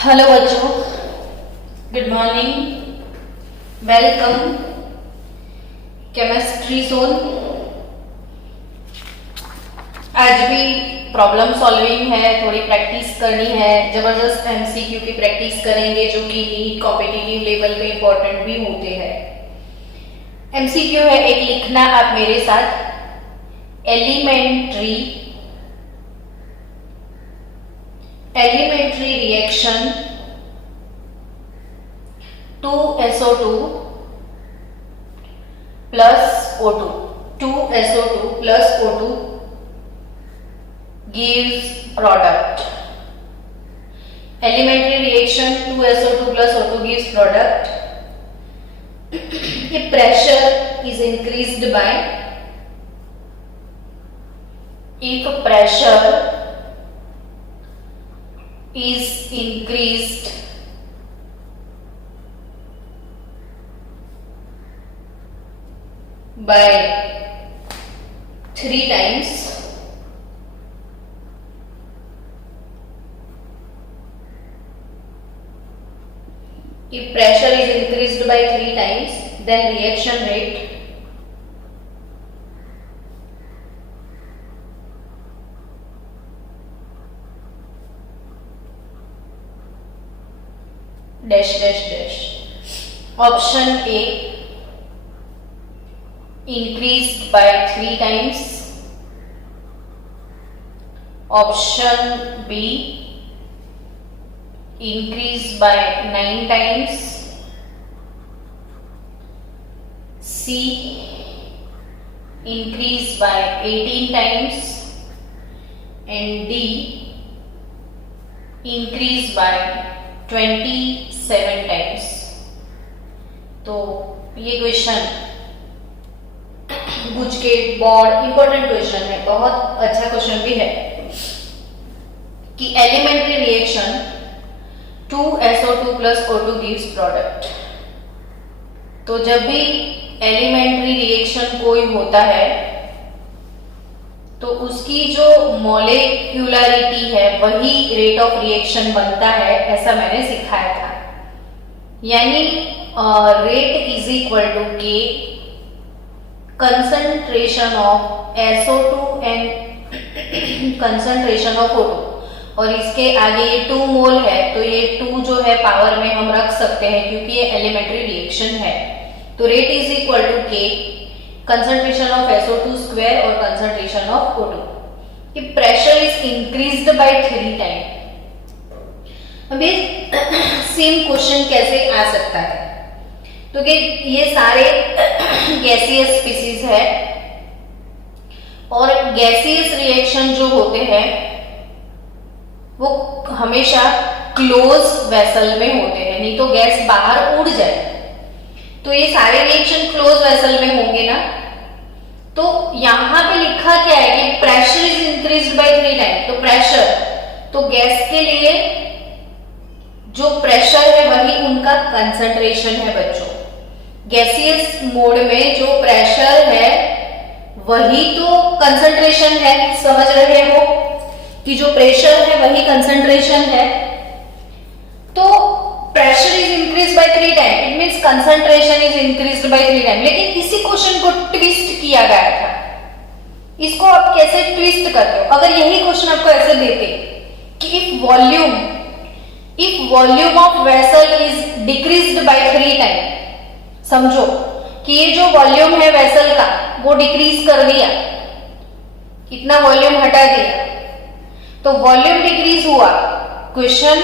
Hello बच्चों, good morning, welcome. Chemistry zone. आज भी प्रॉब्लम सॉल्विंग है, थोड़ी प्रैक्टिस करनी है। जबरदस्त एमसीक्यू की प्रैक्टिस करेंगे जो कि नीट कॉम्पिटिटिव लेवल पे इंपॉर्टेंट भी होते हैं। एमसीक्यू है, एक लिखना आप मेरे साथ। Elementary reaction 2SO2 plus O2 2SO2 plus O2 gives product. Elementary reaction 2SO2 plus O2 gives product. The pressure is increased by, if pressure is increased by 3 times, if pressure is increased by 3 times, then reaction rate dash dash dash. Option A, increased by 3 times. Option B, increased by 9 times. C, increased by 18 times. And D, increased by 27 times. तो ये question गुज के board important question है, बहुत अच्छा question भी है कि elementary reaction 2SO2 plus O2 gives product. तो जब भी एलिमेंट्री रिएक्शन कोई होता है तो उसकी जो मॉलिक्यूलरिटी है वही रेट ऑफ रिएक्शन बनता है, ऐसा मैंने सिखाया था। यानी रेट इज इक्वल टू के concentration of SO2 and concentration of O2, और इसके आगे ये 2 मोल है तो ये 2 जो है पावर में हम रख सकते हैं क्योंकि ये एलिमेंट्री रिएक्शन है। तो रेट इज इक्वल टू के concentration of SO2 square और concentration of O2। कि pressure is increased by 3 time. अभी सेम क्वेश्चन कैसे आ सकता है, तो कि ये सारे गैसियस स्पीसीज है और गैसियस रिएक्शन जो होते हैं वो हमेशा क्लोज वेसल में होते हैं, नहीं तो गैस बाहर उड़ जाए। तो ये सारे रिएक्शन क्लोज वेसल में होंगे ना, तो यहां पे लिखा क्या है कि pressure is increased by 3 time. तो प्रेशर, तो गैस के लिए जो प्रेशर है वही उनका कंसंट्रेशन है बच्चों। गैसियस मोड में जो प्रेशर है वही तो कंसंट्रेशन है, समझ रहे हो कि जो प्रेशर है वही कंसंट्रेशन है। तो pressure is increased by 3 time, it means concentration is increased by 3 time. लेकिन इसी क्वेश्चन को ट्विस्ट किया गया था। इसको आप कैसे ट्विस्ट करते हो? अगर यही क्वेश्चन आपको ऐसे देते कि if volume of vessel is decreased by 3 time, समझो कि ये जो वॉल्यूम है वेसल का वो डिक्रीज कर दिया, इतना वॉल्यूम हटा दिया, तो वॉल्यूम डिक्रीज हुआ। क्वेश्चन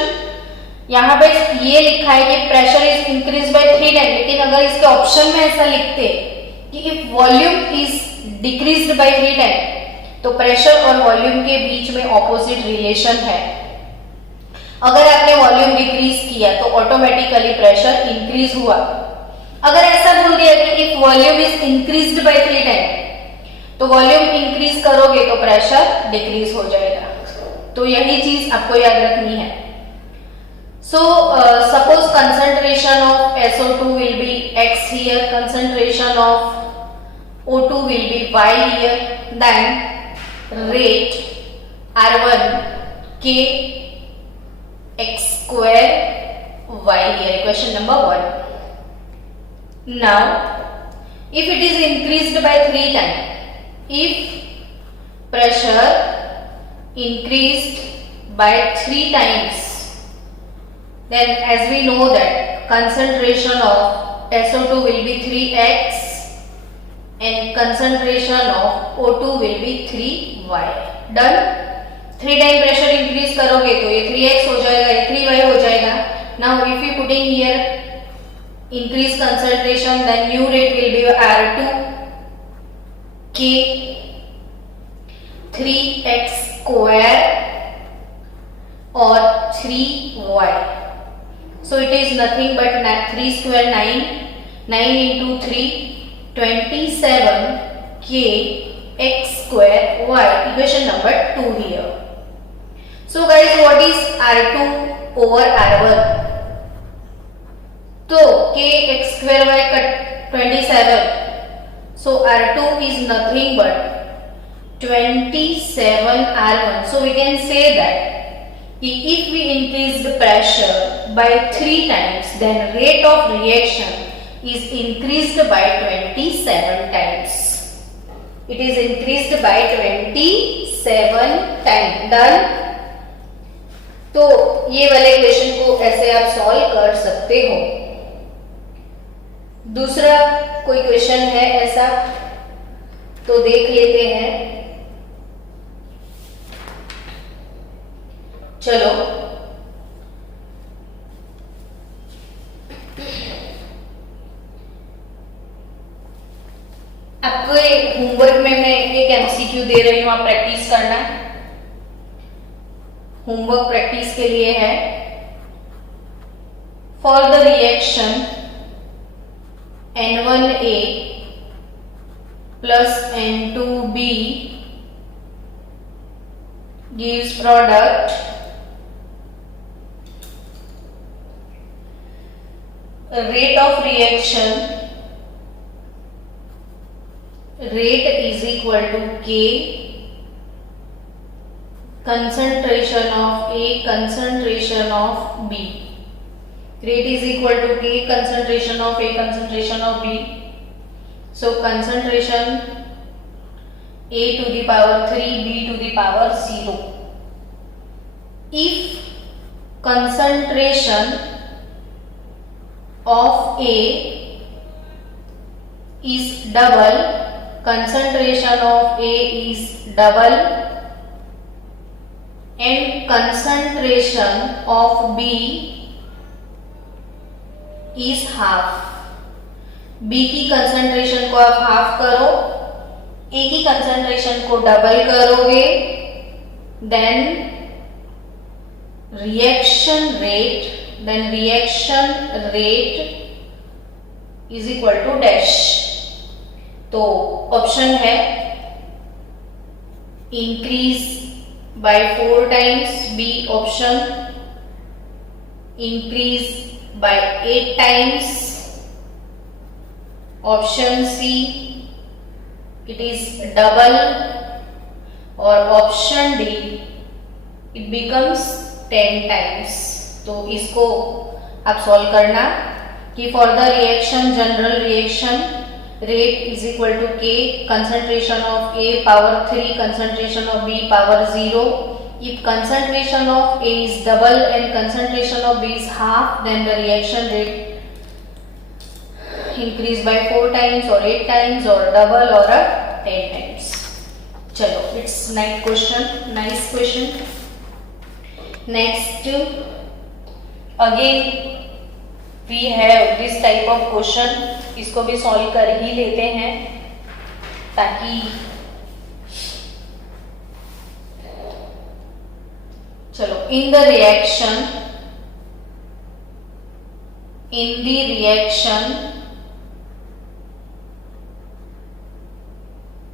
यहां पे ये लिखा है कि pressure is increase bye 3 time, लेकिन अगर इसके ऑप्शन में ऐसा लिखते कि if volume is decreased bye 3 time, तो प्रेशर और वॉल्यूम के बीच में ऑपोजिट रिलेशन है। अगर आपने वॉल्यूम डिक्रीज किया तो ऑटोमेटिकली प्रेशर इंक्रीज हुआ। अगर ऐसा बोल दिया कि if volume is increased by 3 time, तो वॉल्यूम इंक्रीज करोगे तो प्रेशर डिक्रीज हो जाएगा। तो यही चीज आपको याद रखनी है। So suppose concentration of SO2 will be X here, concentration of O2 will be Y here, then rate R1 K x square y here. Question number 1. Now, if it is increased by 3 times, if pressure increased by 3 times, then as we know that concentration of SO2 will be 3x and concentration of O2 will be 3y. Done? 3 time pressure increase करोगे तो ये 3x हो जाएगा, ये 3y हो जाएगा. Now if you putting here increase concentration, then new rate will be R2 K 3x square or 3y. So it is nothing but 3 square 9, 9 into 3 27 k x square y. Equation number 2 here. So guys, what is R2 over R1? तो k x square y cut 27. So R2 is nothing but 27 R1. So we can say that if we increase the pressure by 3 times, then rate of reaction is increased by 27 times. It is increased by 27 times. Done? तो ये वाले question को ऐसे आप solve कर सकते हो. दूसरा कोई क्वेश्चन है ऐसा तो देख लेते हैं. चलो, आपको होमवर्क में मैं एक एमसीक्यू दे रही हूं, आप प्रैक्टिस करना. होमवर्क प्रैक्टिस के लिए है. For the reaction N1A plus N2B gives product rate of reaction, rate is equal to K concentration of A, concentration of B. Rate is equal to K concentration of A, concentration of B. So concentration A to the power 3, B to the power 0. If concentration of A is double, concentration of A is double, and concentration of B is half. B की concentration को आप half करो, A की concentration को double करोगे, then reaction rate is equal to dash. तो option है increase by 4 times, B option, increase by 8 times, option C it is double, और option D it becomes 10 times. तो इसको आप सॉल्व करना कि for the reaction general reaction rate is equal to K concentration of A power 3, concentration of B power 0. If concentration of A is double and concentration of B is half, then the reaction rate increase by 4 times or 8 times or double or 10 times. Chalo, it's nice question. Next, again we have this type of question. इसको भी solve कर ही लेते हैं ताकि चलो. in the reaction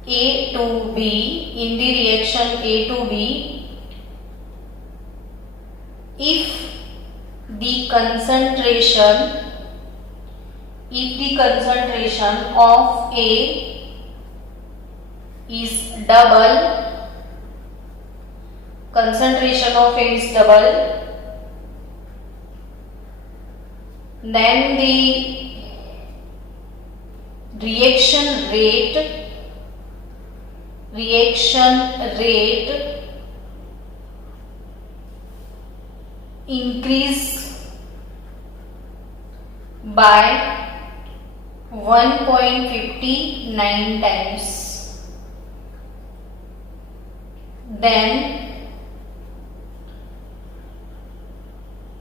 A to B, in the reaction A to B, if the concentration of A is double, concentration of A is double, then the reaction rate increase by 1.59 times. Then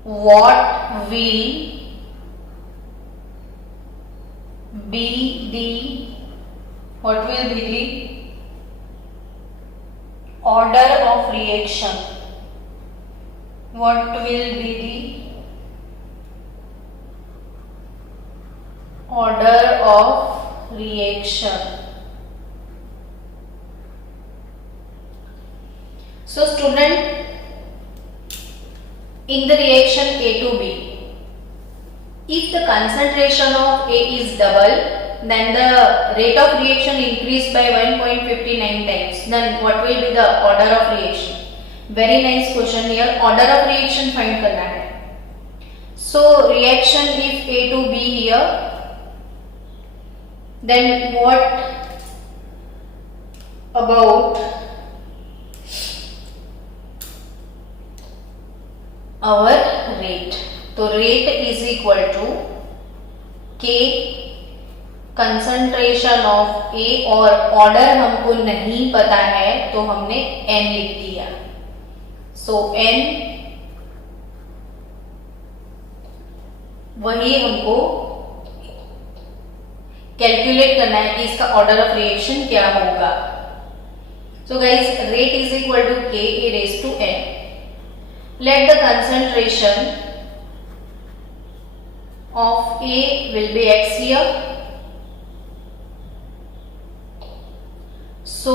what will be the order of reaction? What will be the order of reaction? So student, in the reaction A to B, if the concentration of A is double, then the rate of reaction increased by 1.59 times. Then what will be the order of reaction? Very nice question here. Order of reaction find करना है. So reaction if A to B here, then what about our rate? तो rate is equal to K concentration of A, और order हमको नहीं पता है तो हमने N लिख दिया. सो N वही हमको कैलकुलेट करना है कि इसका ऑर्डर ऑफ रिएक्शन क्या होगा. So guys, rate is equal to K A raised to N. Let the concentration of A will be X here. So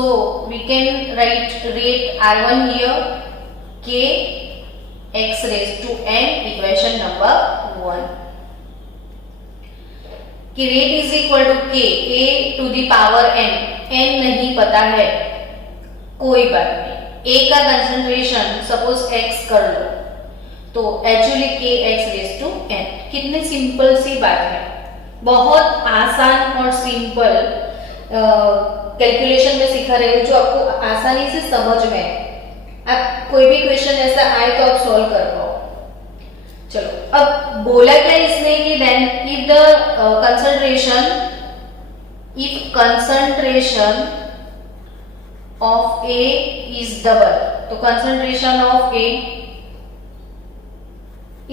we can write rate R1 here, K X raised to N, equation number 1. कि rate is equal to K A to the power N. N नहीं पता है, कोई बात नहीं. A का concentration suppose X कर लो, तो actually K X raised to N. कितनी सिंपल सी बात है, बहुत आसान और सिंपल कैलकुलेशन में सिखा रही हूँ जो आपको आसानी से समझ में है. आप कोई भी क्वेश्चन ऐसा आए तो आप सॉल्व कर पाओ. चलो, अब बोला क्या इसने कि then if the concentration of A is double, तो concentration of A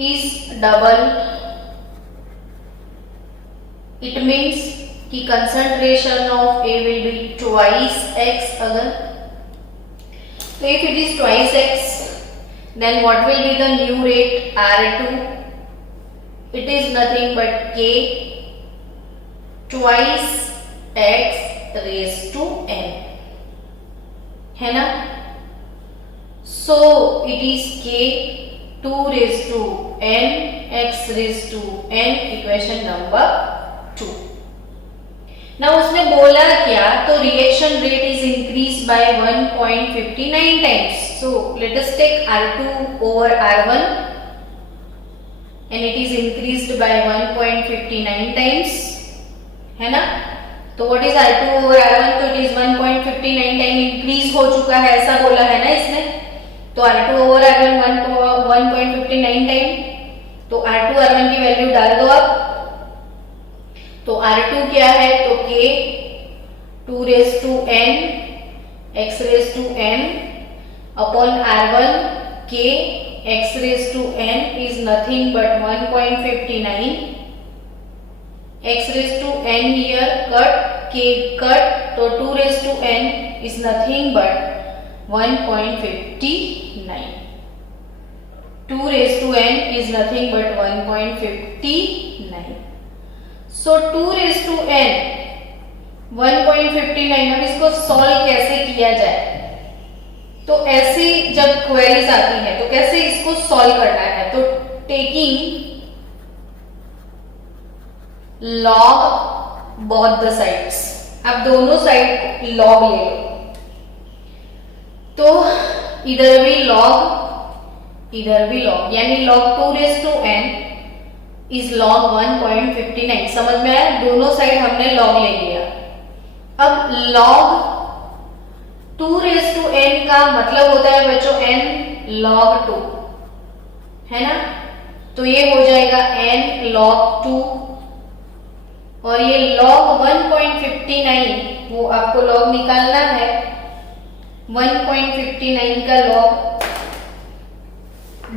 is double, it means कि concentration of A will be twice X. अगर तो if it is twice X, then what will be the new rate? R2. It is nothing but K twice X raised to N, है ना? So it is K 2 raised to N X raised to N, equation number 2. Now उसने बोला क्या? तो reaction rate is increase by 1.59 times. So let us take R2 over R1 and it is increased by 1.59 times, है ना? तो what is R2 over R1? तो it is 1.59 time increase हो चुका है, ऐसा बोला है ना इसने. तो R2 over R1 1.59 टाइम. तो R2 R1 की वैल्यू डाल दो आप. तो R2 क्या है? तो K 2 raised to N X raised to N upon R1 K X raised to N is nothing but 1.59. X raised to N here cut, K cut, so 2 raised to N is nothing but 1.59. 2 raised to N is nothing but 1.59. So 2 raised to N 1.59. अब इसको solve कैसे किया जाए? तो ऐसी जब queries आती है तो कैसे इसको सॉल्व करना है? तो taking log both the sides, आप दोनों साइड लॉग ले लो. तो इधर भी लॉग यानी log 2 raised to N is log 1.59। समझ में आया? दोनों साइड हमने log ले लिया। अब log 2 रेज टू n का मतलब होता है बच्चों n log 2, है ना? तो ये हो जाएगा n log 2, और ये log 1.59 वो आपको log निकालना है। 1.59 का log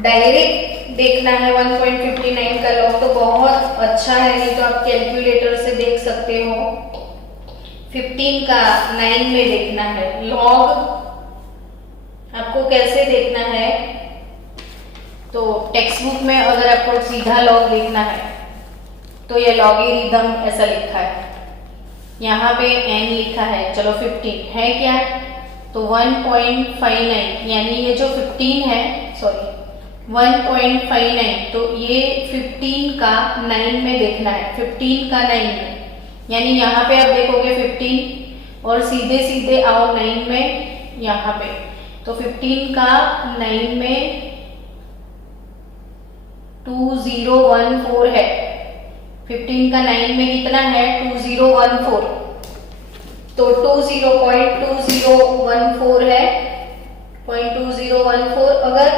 डायरेक्ट देखना है। 1.59 का log तो बहुत अच्छा है, नहीं तो आप कैलकुलेटर से देख सकते हो। 15 का 9 में देखना है। log आपको कैसे देखना है? तो टेक्स्ट बुक में अगर आपको सीधा log देखना है तो ये लॉगरिथम ऐसा लिखा है, यहाँ पे n लिखा है। चलो 15 है क्या? तो 1.59 यानी ये जो 15 है, सॉरी 1.59, तो ये 15 का 9 में देखना है। 15 का 9 में, यानी यहाँ पे आप देखोगे 15 और सीधे सीधे आओ 9 में यहाँ पे, तो 15 का 9 में 2014 है। 15 का 9 में कितना है? 2014, तो 20.2014 है। 0.2014। अगर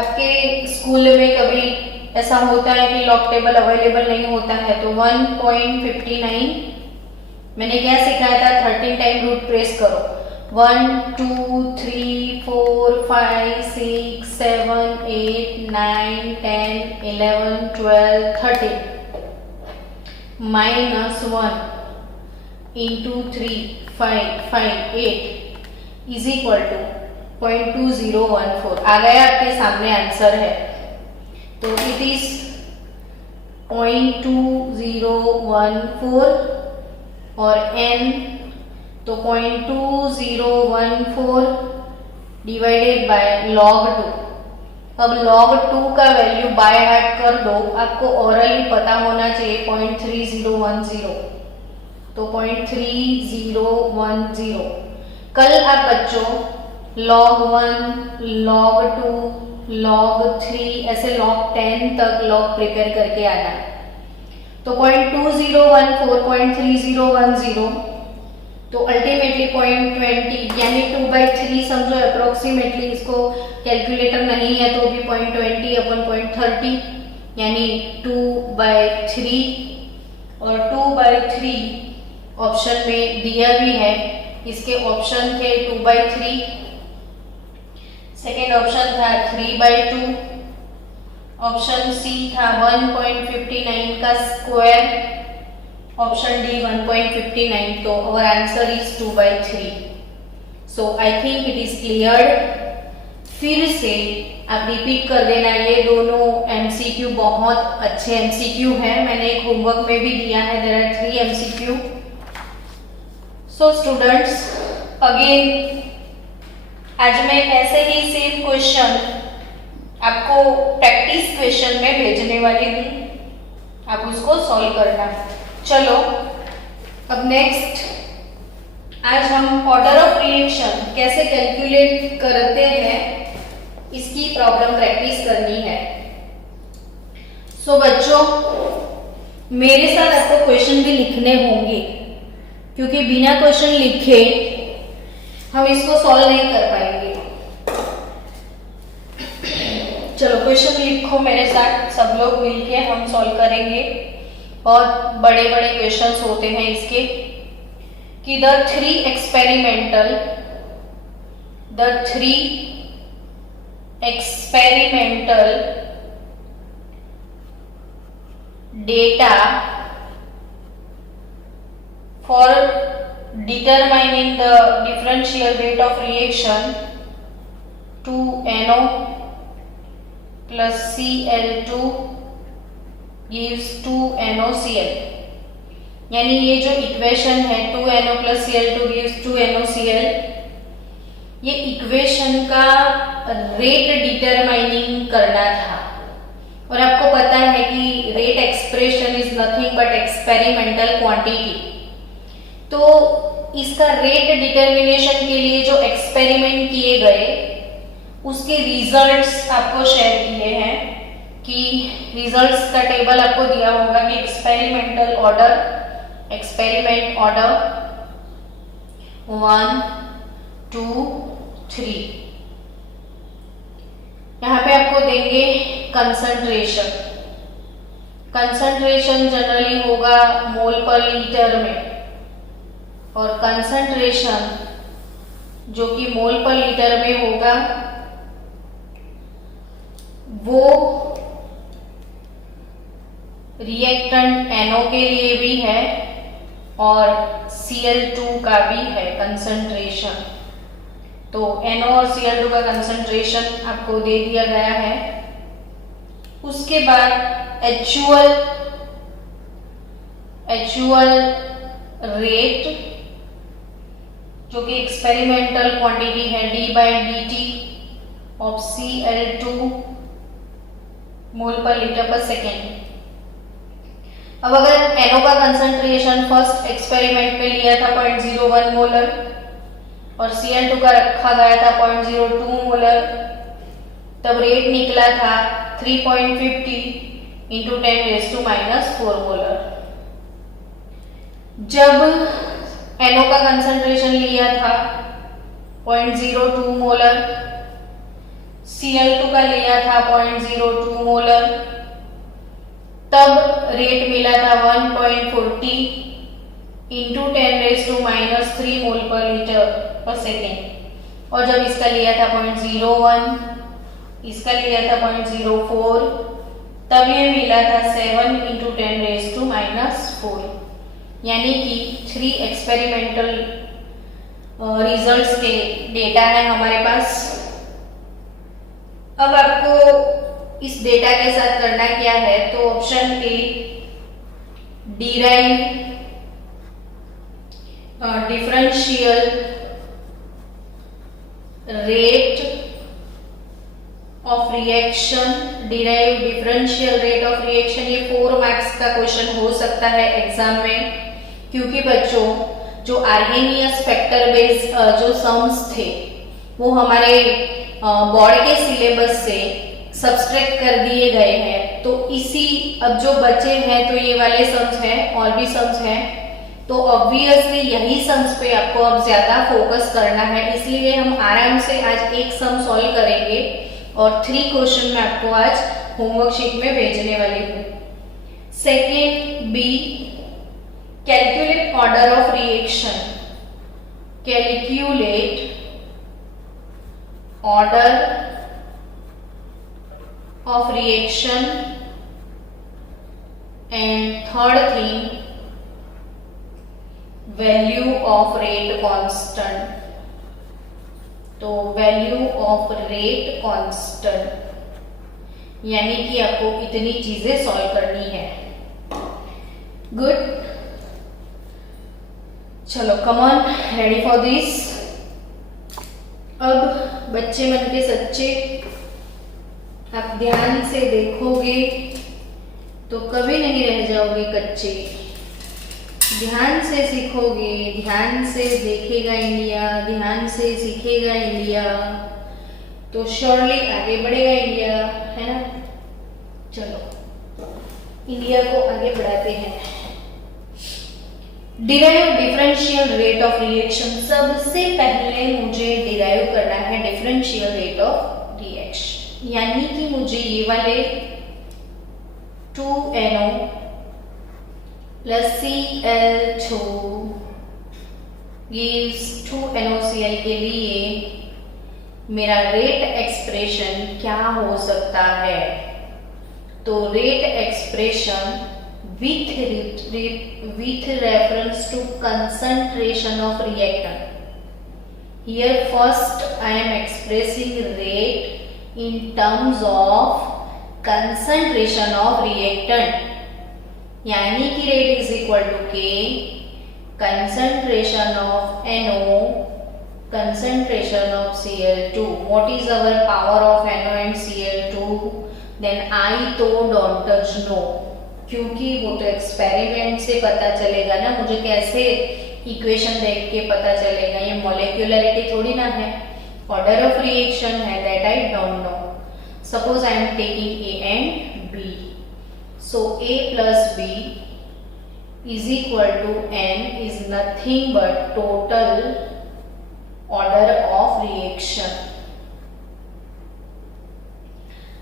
आपके स्कूल में कभी ऐसा होता है कि लॉग टेबल अवेलेबल नहीं होता है तो 1.59, मैंने क्या सिखाया था? 13 टाइम रूट ट्रेस करो। 1 2 3 4 5 6 7 8 9 10 11 12 13 -1 into 3 5 5 8 इज इक्वल टू 0.2014। आ गया आपके सामने आंसर है। तो इट इज 0.2014 और n तो 0.2014 डिवाइडेड बाय log 2। अब log 2 का वैल्यू बाय हार्ट कर दो, आपको ओरली पता होना चाहिए 0.3010, तो 0.3010। कल आप बच्चों log 1, log 2, log 3 ऐसे log 10 तक log प्रिपेयर करके आना। तो 0.2014 0.3010, तो अल्टीमेटली 0.20 यानी 2/3 समझो अप्रोक्सीमेटली। इसको कैलकुलेटर नहीं है तो भी 0.20 अपन 0.30 यानी 2/3, और 2/3 ऑप्शन में दिया भी है। इसके ऑप्शन थे 2/3, सेकेंड ऑप्शन था 3/2, ऑप्शन सी था 1.59 का स्क्वायर, ऑप्शन डी 1.59। तो our answer is 2/3। So I think it is clear. फिर से आप रिपीट कर देना। ये दोनों एमसीक्यू बहुत अच्छे एमसीक्यू हैं, मैंने एक होमवर्क में भी दिया है। There are 3 MCQ. So students, again आज मैं ऐसे ही सेम क्वेश्चन आपको प्रैक्टिस क्वेश्चन में भेजने वाली हूँ, आप उसको सॉल्व करना। चलो अब नेक्स्ट, आज हम ऑर्डर ऑफ रिएक्शन कैसे कैलकुलेट करते हैं इसकी प्रॉब्लम प्रैक्टिस करनी है। सो बच्चों, मेरे साथ आपको क्वेश्चन भी लिखने होंगे, क्योंकि बिना क्वेश्चन लिखे हम इसको सॉल्व नहीं कर पाएंगे। चलो क्वेश्चन लिखो मेरे साथ, सब लोग मिलके हम सॉल्व करेंगे। और बड़े बड़े क्वेश्चंस होते हैं इसके कि the three experimental data for determining the differential rate of reaction 2NO plus Cl2 gives 2NOCl। यानी ये जो इक्वेशन है 2NO plus Cl2 gives 2NOCl, ये इक्वेशन का रेट डिटरमाइनिंग करना था। और आपको पता है कि rate expression is nothing but experimental quantity. तो इसका रेट डिटर्मिनेशन के लिए जो एक्सपेरिमेंट किए गए उसके रिजल्ट्स आपको शेयर किए हैं कि रिजल्ट्स का टेबल आपको दिया होगा कि एक्सपेरिमेंट ऑर्डर 1 2 3। यहाँ पे आपको देंगे कंसंट्रेशन। कंसंट्रेशन जनरली होगा मोल पर लीटर में, और कंसंट्रेशन जो कि मोल पर लीटर में होगा वो रिएक्टेंट NO के लिए भी है और Cl2 का भी है कंसंट्रेशन। तो NO और Cl2 का कंसंट्रेशन आपको दे दिया गया है। उसके बाद एक्चुअल रेट जो कि एक्सपेरिमेंटल क्वांटिटी है d/dt of Cl2 mole per litre पर सेकेंड। अब अगर NO का कंसंट्रेशन फर्स्ट एक्सपेरिमेंट में लिया था 0.01 मोलर और Cl2 का रखा गया था 0.02 मोलर, तब रेट निकला था 3.50 इंटू 10⁻⁻⁴ मोलर। जब NO का कंसंट्रेशन लिया था 0.02 मोलर, Cl2 का लिया था 0.02 मोलर, तब रेट मिला था 1.40 इंटू 10⁻³ मोल पर लीटर पर सेकेंड। और जब इसका लिया था 0.01, इसका लिया था 0.04, तब ये मिला था 7 इंटू 10⁻⁴। यानी कि 3 एक्सपेरिमेंटल रिजल्ट्स के डेटा है हमारे पास। अब आपको इस डेटा के साथ करना क्या है, तो option A derive differential rate of reaction, derive differential rate of reaction, ये 4 मार्क्स का क्वेश्चन हो सकता है एग्जाम में, क्योंकि बच्चों जो आर्हेनियस फैक्टर बेस्ड जो सम्स थे वो हमारे बोर्ड के सिलेबस से सब्सट्रैक्ट कर दिए गए हैं। तो इसी अब जो बचे हैं तो ये वाले सम्स हैं, और भी सम्स हैं, तो ऑब्वियसली यही सम्स पे आपको अब ज्यादा फोकस करना है। इसलिए हम आराम से आज एक सम सॉल्व करेंगे और 3 क्वेश्चन मैं आपको आज होमवर्क शीट में भेजने वाली हूँ। Second B, calculate order of reaction. Calculate order of reaction. And third thing, value of rate constant. तो वैल्यू ऑफ रेट कांस्टेंट, यानी कि आपको इतनी चीजें सॉल्व करनी है। गुड, चलो come on, ready for this. अब बच्चे मन के सच्चे, आप ध्यान से देखोगे तो कभी नहीं रह जाओगे कच्चे। ध्यान से सीखोगे, ध्यान से देखेगा इंडिया, ध्यान से सीखेगा इंडिया, तो श्योरली आगे बढ़ेगा इंडिया, है ना। चलो इंडिया को आगे बढ़ाते हैं। Derive differential rate of reaction. सबसे पहले मुझे डिराइव करना है डिफरेंशियल रेट ऑफ रिएक्शन, यानी कि मुझे ये वाले 2NO plus Cl2 gives 2NOCl के लिए मेरा रेट एक्सप्रेशन क्या हो सकता है। तो rate expression with reference to concentration of reactant. Here first I am expressing rate in terms of concentration of reactant, यानी कि रेट इज इक्वल टू के concentration of NO, concentration of Cl2. What is our power of NO and Cl2? Then I तो don't know, क्योंकि वो तो experiment से पता चलेगा ना, मुझे कैसे इक्वेशन देख के पता चलेगा, ये मॉलिक्यूलरिटी थोड़ी ना है, ऑर्डर ऑफ रिएक्शन है, that I don't know. Suppose I am taking A and B, So A plus B is equal to N is nothing but total order of reaction.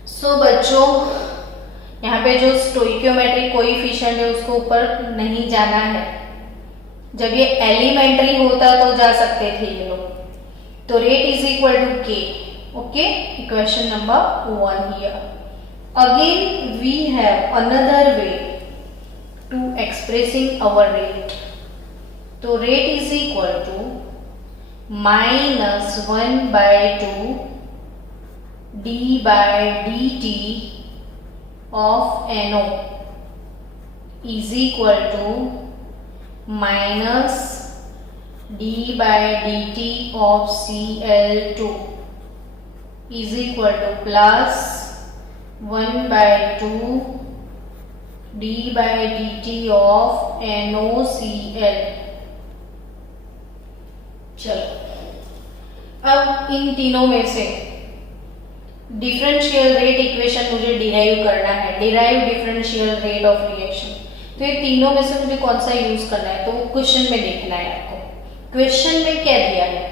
So बच्चों यहाँ पे जो stoichiometric coefficient है उसको ऊपर नहीं जाना है। जब ये एलिमेंट्री होता तो जा सकते थे ये लोग। तो rate is equal to K. Okay, equation number 1 here. Again we have another way to expressing our rate. तो rate is equal to -1/2 d by dt of NO is equal to minus d by dt of Cl2 is equal to plus 1/2 d by dt of NOCl। चलो, अब इन तीनों में से differential rate equation मुझे derive करना है, derive differential rate of reaction. तो ये तीनों में से मुझे कौन सा यूज करना है तो वो क्वेश्चन में देखना है आपको। क्वेश्चन में क्या दिया है,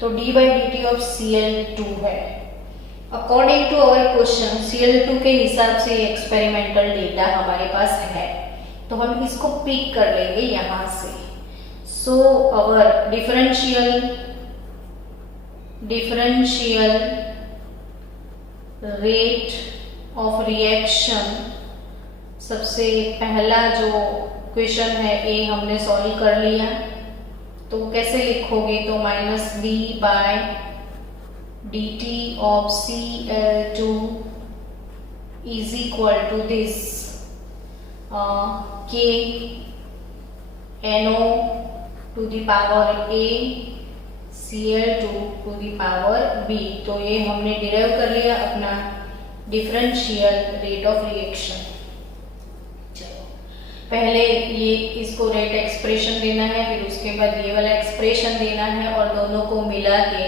तो d by dt of Cl2 है। According to our question Cl2 के हिसाब से एक्सपेरिमेंटल डेटा हमारे पास है, तो हम इसको पिक कर लेंगे यहां से। सो अवर डिफरेंशियल रेट ऑफ रिएक्शन, सबसे पहला जो क्वेश्चन है ए हमने सॉल्व कर लिया। तो कैसे लिखोगे, तो -d by dt of Cl2 is equal to this k NO to the power a Cl2 to the power b। तो ये हमने डिराइव कर लिया अपना डिफरेंशियल रेट ऑफ रिएक्शन। चलो, पहले ये इसको रेट एक्सप्रेशन देना है, फिर उसके बाद ये वाला एक्सप्रेशन देना है और दोनों को मिला के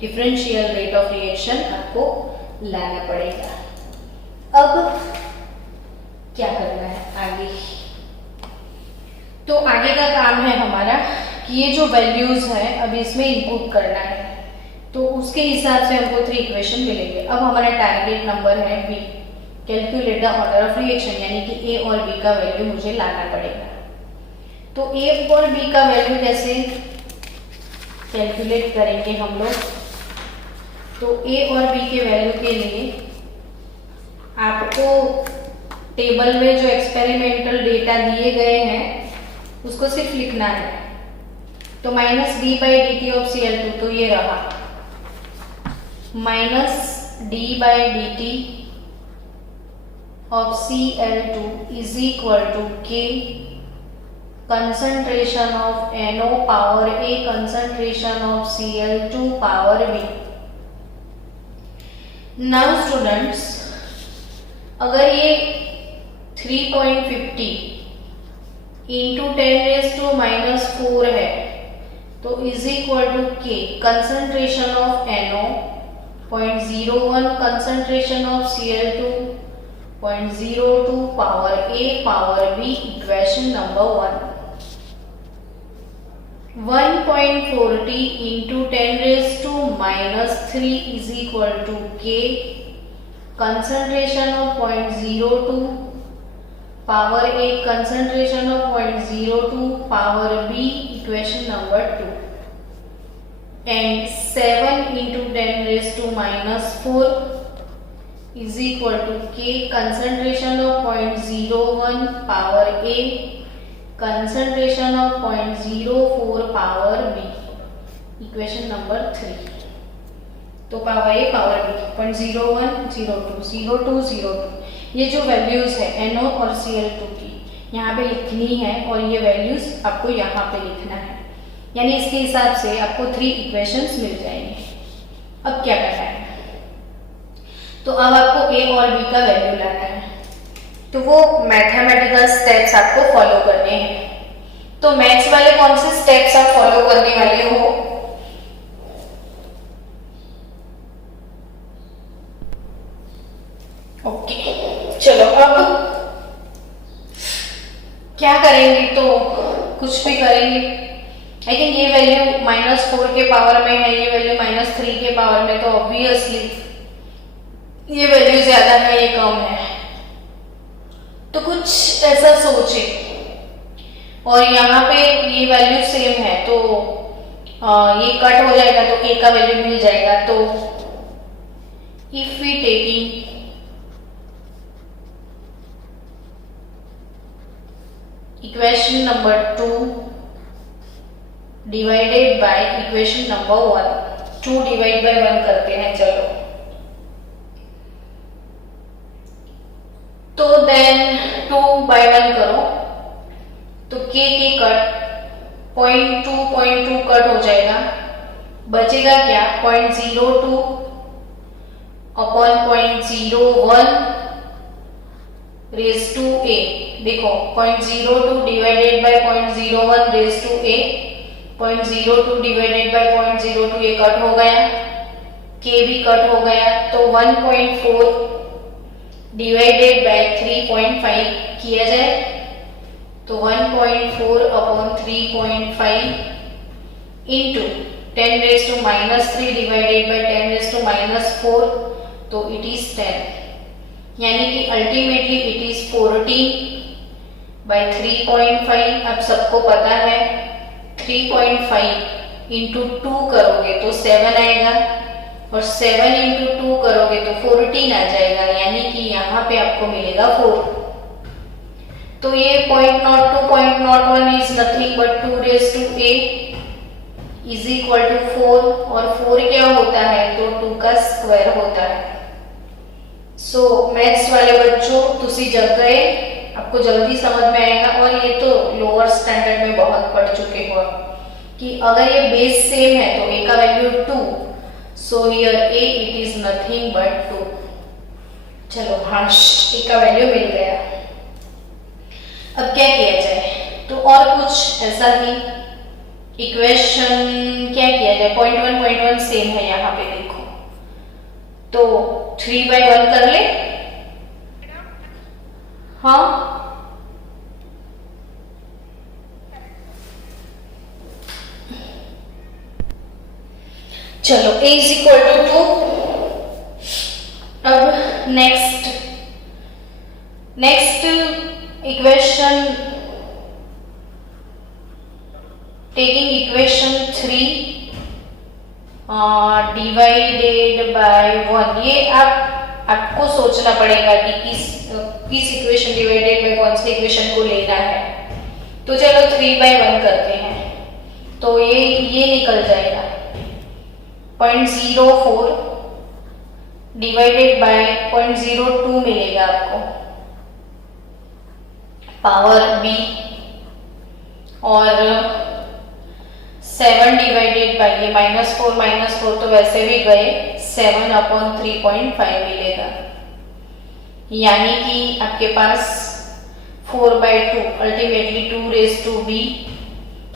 डिफरेंशियल रेट ऑफ रिएक्शन आपको लाना पड़ेगा। अब क्या करना है आगे, तो आगे का काम है हमारा कि ये जो वैल्यूज है अब इसमें इनपुट करना है, तो उसके हिसाब से हमको 3 इक्वेशन मिलेंगे। अब हमारा टारगेट नंबर है B, calculate the order of reaction, यानी कि ए और बी का वैल्यू मुझे लाना पड़ेगा। तो ए और बी का वैल्यू कैसे कैलकुलेट करेंगे हम लोग, तो ए और बी के वैल्यू के लिए आपको टेबल में जो एक्सपेरिमेंटल डेटा दिए गए हैं उसको सिर्फ लिखना है। तो -d by dt of Cl2, तो ये रहा -d by dt of Cl2 is equal to k concentration of NO power a concentration of Cl2 power b। Now students, अगर ये 3.50 into 10⁻⁻⁴ है तो is equal to k concentration of NO 0.01 concentration of Cl2 0.02 power a power b। Equation number 1.40 into 10⁻³ is equal to k concentration of 0.02 power a concentration of 0.02 power b। equation number 2 and 7 into 10⁻⁴ is equal to k concentration of 0.01 power a concentration of 0.04 power b। equation number 3। तो power ए power B 0.01 02 02 02 ये जो values है NO और Cl2 की यहाँ पे लिखनी है और ये वैल्यूज आपको यहाँ पे लिखना है, यानी इसके हिसाब से आपको 3 इक्वेशंस मिल जाएंगे। अब क्या करना है, तो अब आपको ए और बी का वैल्यू लाना है, तो वो मैथमेटिकल स्टेप्स आपको फॉलो करने हैं। तो मैथ्स वाले कौन से स्टेप्स आप फॉलो करने वाले हो, ओके चलो अब क्या करेंगे, तो कुछ भी करेंगे। आई थिंक ये वैल्यू -4 के पावर में है, ये वैल्यू -3 के पावर में, तो ऑब्वियसली ये वैल्यू ज्यादा है, ये कम है। तो कुछ ऐसा सोचे, और यहाँ पे ये वैल्यू सेम है, तो ये कट हो जाएगा तो a का वैल्यू मिल जाएगा। तो if we taking equation number 2 divided by equation number 1, 2 divide by 1 करते हैं। चलो, तो देन 2 बाय 1 करो, तो k के कट 0.2 कट हो जाएगा, बचेगा क्या 0.02 अपॉन 0.01 रेज टू a। देखो 0.02 divided by 0.01 raise to a, 0.02 divided by 0.02 ये कट हो गया, k भी कट हो गया, तो 1.4 डिवाइडेड बाय 3.5 किया जाए, तो 1.4 upon 3.5 into 10 raise to -3 divided by 10 raise to -4, तो इट इज 10, यानी कि अल्टीमेटली इट इज 14 बाय 3.5। अब सबको पता है 3.5 इंटू 2 करोगे तो 7 आएगा, और 7 इंटू 2 करोगे तो 14 आ जाएगा, यानी कि यहाँ पे आपको मिलेगा 4। तो ये 0.02.01 is nothing but 2 raise to a is equal to 4, और 4 क्या होता है, तो 2 का स्क्वायर होता है। सो मैथ्स वाले बच्चों तुसी जग गए, आपको जल्दी समझ में आएगा, और ये तो लोअर स्टैंडर्ड में बहुत पढ़ चुके हो कि अगर ये बेस सेम है तो a का value 2, so here a it is nothing but 2। चलो हाँ, a का वैल्यू मिल गया। अब क्या किया जाए, तो और कुछ ऐसा ही इक्वेशन क्या किया जाए, 0.1 सेम है यहाँ पे, देखो तो 3 बाय 1 कर ले। हाँ, चलो a इज इक्वल टू 2। अब next equation, taking equation 3 divided by 1, ये आपको सोचना पड़ेगा कि किस इक्वेशन डिवाइडेड बाय कौन सी इक्वेशन को लेना है। तो चलो 3 बाय 1 करते हैं, तो ये निकल जाएगा 0.04 डिवाइडेड बाय 0.02 मिलेगा आपको पावर b, और 7 डिवाइडेड बाय ये -4 तो वैसे भी गए, 7 अपॉन 3.5 मिलेगा, यानी कि आपके पास 4/2 ultimately 2 raise to b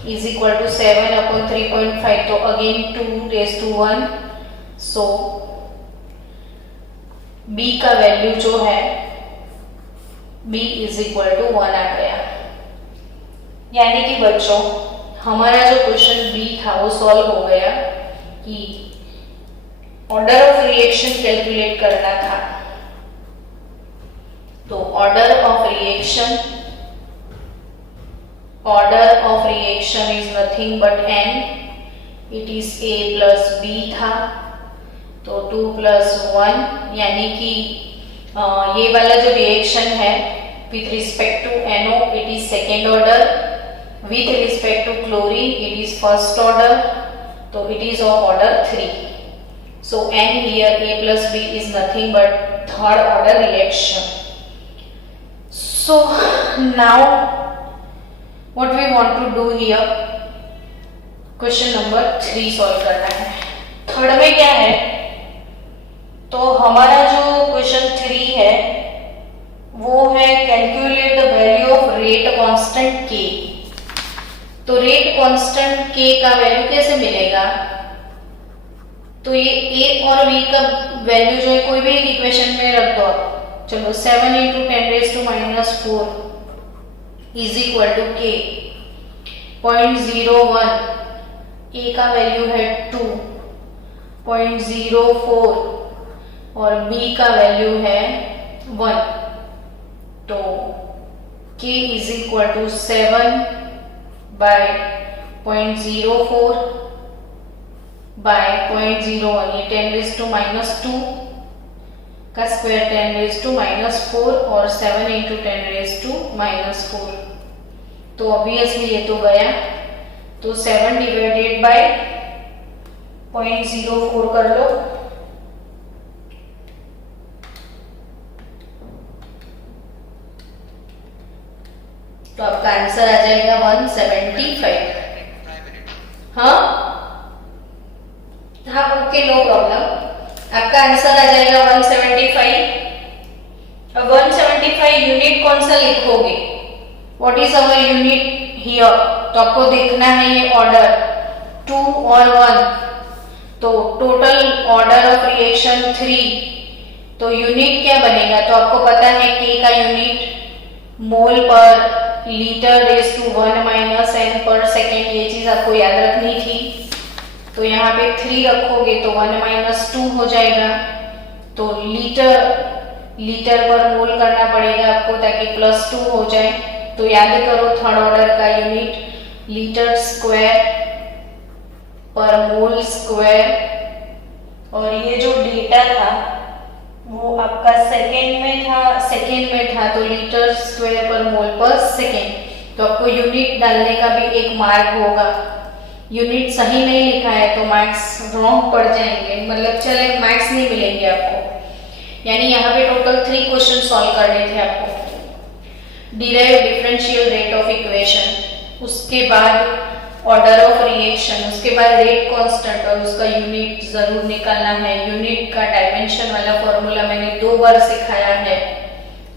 is equal to 7 upon 3.5, तो again 2 raise to 1, so b का वैल्यू जो है b इज इक्वल टू 1 आ गया। यानी कि बच्चों हमारा जो क्वेश्चन बी था वो सॉल्व हो गया, कि ऑर्डर ऑफ रिएक्शन कैलकुलेट करना था। तो order of reaction is nothing but n, it is a plus b था, तो 2 प्लस 1, यानी कि ये वाला जो रिएक्शन है with respect to NO it is second order, with respect to chlorine it is first order, so it is of order 3. So n here a plus b is nothing but third order reaction. So now what we want to do here, question number 3 solve करना है। Third में क्या है, तो हमारा जो question 3 है वो है calculate the value of rate constant k। तो रेट कांस्टेंट k का वैल्यू कैसे मिलेगा, तो ये a और v का वैल्यू जो है कोई भी एक इक्वेशन में रख दो आप। चलो 7 × 10⁻⁴ इज इक्वल टू के 0.01, ए का वैल्यू है 2, 0.04 और बी का वैल्यू है 1। तो k is equal to 7 by 0.04 by 0.01, ये 10⁻² का स्क्वायर 10⁻⁻4 और 7 इंटू 10⁻⁻4। तो ऑब्वियसली ये तो गया, तो 7 डिवाइडेड बाय 0.04 कर लो, तो आपका आंसर आ जाएगा 175। हाँ हाँ ओके, नो प्रॉब्लम, आपका आंसर आ जाएगा 175। अब 175 यूनिट कौन सा लिखोगे? What is our unit here? तो आपको देखना है ये ऑर्डर 2 और 1, तो टोटल ऑर्डर ऑफ रिएक्शन 3, तो यूनिट क्या बनेगा? तो आपको पता है के का unit mole per litre raise to 1 minus n per second, ये चीज आपको याद रखनी थी। तो यहाँ पे 3 रखोगे तो 1 - 2 हो जाएगा, तो लीटर पर मोल करना पड़ेगा आपको ताकि +2 हो जाए। तो याद करो थर्ड ऑर्डर का यूनिट लीटर स्क्वायर पर मोल स्क्वायर, और ये जो डेटा था वो आपका सेकेंड में था, तो लीटर स्क्वायर पर मोल पर सेकेंड। तो आपको यूनिट डालने का भी एक मार्ग होगा, यूनिट सही नहीं लिखा है तो मार्क्स रॉन्ग पड़ जाएंगे, मतलब चले मार्क्स नहीं मिलेंगे आपको। यानी यहाँ पे टोटल 3 क्वेश्चन सॉल्व करने थे आपको। Derive differential rate of equation, उसके बाद ऑर्डर ऑफ रिएक्शन, उसके बाद रेट कांस्टेंट और उसका यूनिट जरूर निकालना है। यूनिट का डायमेंशन वाला फॉर्मूला मैंने 2 बार सिखाया है,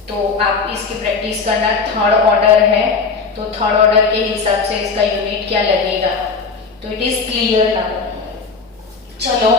तो आप इसकी प्रैक्टिस करना। थर्ड ऑर्डर है तो थर्ड ऑर्डर के हिसाब से इसका यूनिट क्या लगेगा, तो इट इज क्लियर नाउ। चलो